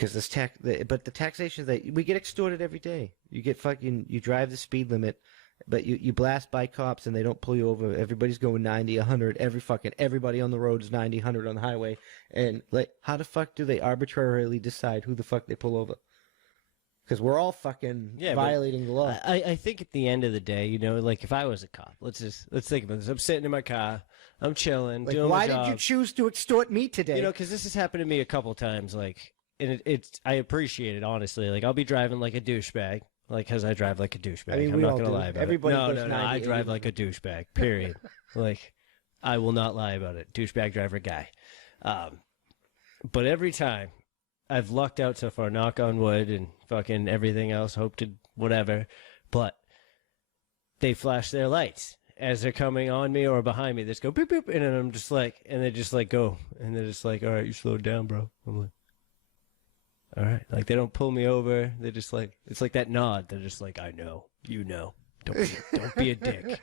Because but the taxation that we get extorted every day. You drive the speed limit, but you blast by cops and they don't pull you over. Everybody's going 90, 100. Everybody on the road is 90, 100 on the highway. And like, how the fuck do they arbitrarily decide who the fuck they pull over? Because we're all fucking violating the law. I think at the end of the day, you know, like if I was a cop, let's think about this. I'm sitting in my car, I'm chilling, doing my job. Why did you choose to extort me today? You know, because this has happened to me a couple times. Like, and I appreciate it honestly. Like, I'll be driving like a douchebag, like because I drive like a douchebag. I mean, I'm not gonna lie about Everybody it. No, I drive like a douchebag. Period. Like, I will not lie about it. Douchebag driver guy. But every time. I've lucked out so far, knock on wood, and fucking everything else, hope to whatever, but they flash their lights as they're coming on me or behind me. They just go boop, boop, and then I'm just like, and they just like go, and they're just like, all right, you slowed down, bro. I'm like, all right. Like, they don't pull me over. They're just like, it's like that nod. They're just like, I know, you know. Don't be a dick.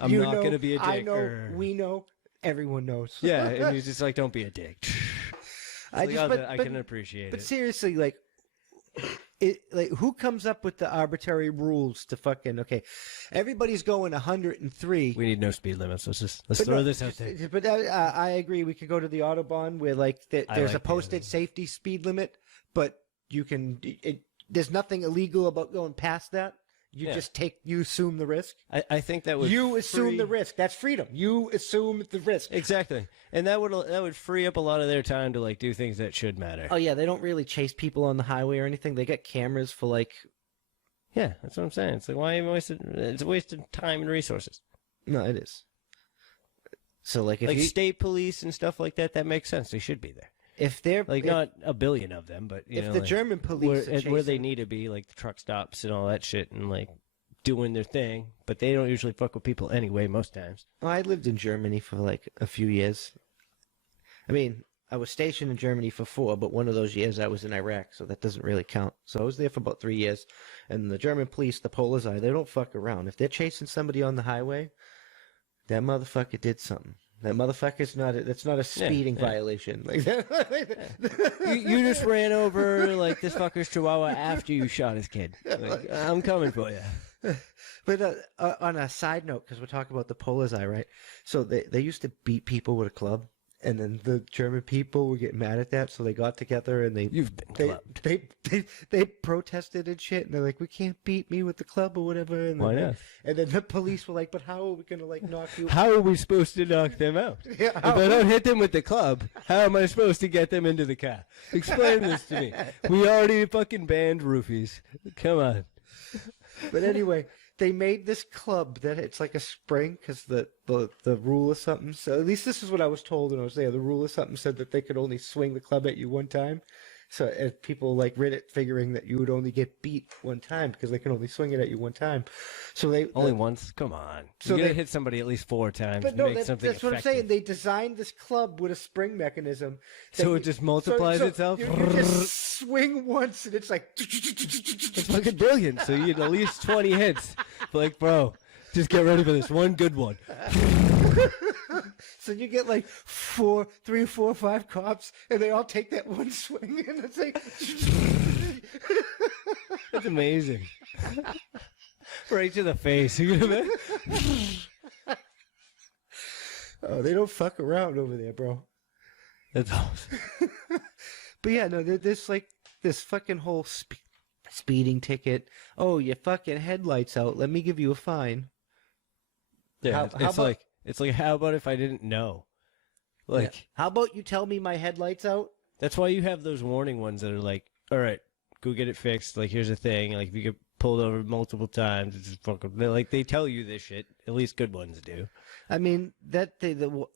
I'm not going to be a dick. I know, we know, everyone knows. Yeah, and he's just like, don't be a dick. I can appreciate it. But seriously, like, who comes up with the arbitrary rules to fucking everybody's going 103. We need no speed limits. Let's throw this out there. But I agree. We could go to the Autobahn where there's a posted safety speed limit, but there's nothing illegal about going past that. You assume the risk. I think that would assume the risk. That's freedom. You assume the risk. Exactly, and that would free up a lot of their time to like do things that should matter. Oh yeah, they don't really chase people on the highway or anything. They got cameras for like. Yeah, that's what I'm saying. It's like, why even wasted? It's a waste of time and resources. No, it is. So like if state police and stuff like that makes sense. They should be there. If they're not a billion of them, but if the German police where they need to be, like the truck stops and all that shit, and like doing their thing, but they don't usually fuck with people anyway. Most times. Well, I lived in Germany for like a few years. I mean, I was stationed in Germany for 4, but one of those years I was in Iraq, so that doesn't really count. So I was there for about 3 years, and the German police, the Polizei, they don't fuck around. If they're chasing somebody on the highway, that motherfucker did something. That motherfucker's that's not a speeding violation. Like you just ran over like this fucker's chihuahua after you shot his kid. Like, I'm coming for you. But on a side note, because we're talking about the Polizei, right? So they used to beat people with a club. And then the German people were getting mad at that, so they got together and they protested and shit. And they're like, "We can't beat me with the club or whatever." And why not? And then the police were like, "But how are we gonna like knock you?" How are we supposed to knock them out? Yeah, if I don't hit them with the club, how am I supposed to get them into the car? Explain this to me. We already fucking banned roofies. Come on. But anyway. They made this club that it's like a spring because the rule or something. So at least this is what I was told when I was there. The rule or something said that they could only swing the club at you one time. So people like read it figuring that you would only get beat one time because they can only swing it at you one time. So they only once. Come on. So you gotta hit somebody at least 4 times. But no, that's what I'm saying. They designed this club with a spring mechanism. So it just multiplies itself. You just swing once and it's like. It's fucking brilliant. So you get at least 20 hits. Like, bro, just get ready for this one good one. So you get like 3, 4, 5 cops, and they all take that one swing, and it's like that's amazing. Right to the face. Oh, they don't fuck around over there, bro. That's awesome. But yeah, no, there's like this fucking whole speeding ticket. Oh, your fucking headlights out. Let me give you a fine. Yeah, it's like, how about if I didn't know? Like, yeah. How about you tell me my headlights out? That's why you have those warning ones that are like, all right, go get it fixed. Like, here's the thing. Like, if you get pulled over multiple times, it's just fucking, like, they tell you this shit. At least good ones do. I mean,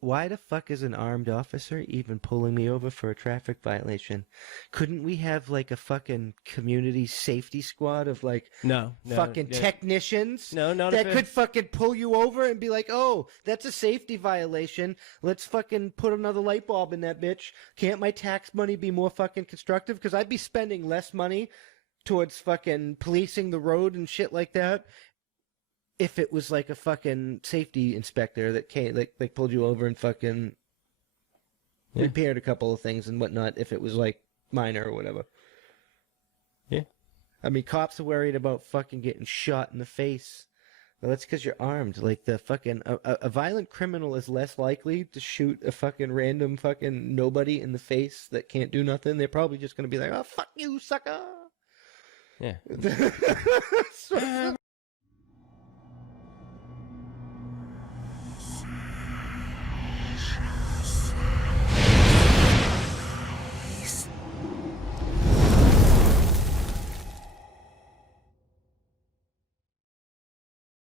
why the fuck is an armed officer even pulling me over for a traffic violation? Couldn't we have like a fucking community safety squad of like technicians? No, not that could fucking pull you over and be like, "Oh, that's a safety violation. Let's fucking put another light bulb in that bitch. Can't my tax money be more fucking constructive? Because I'd be spending less money towards fucking policing the road and shit like that." If it was like a fucking safety inspector that came, like pulled you over and fucking repaired a couple of things and whatnot, if it was like minor or whatever. Yeah. I mean, cops are worried about fucking getting shot in the face. Well, that's because you're armed. Like the fucking a violent criminal is less likely to shoot a fucking random fucking nobody in the face that can't do nothing. They're probably just gonna be like, "Oh, fuck you, sucker." Yeah. So-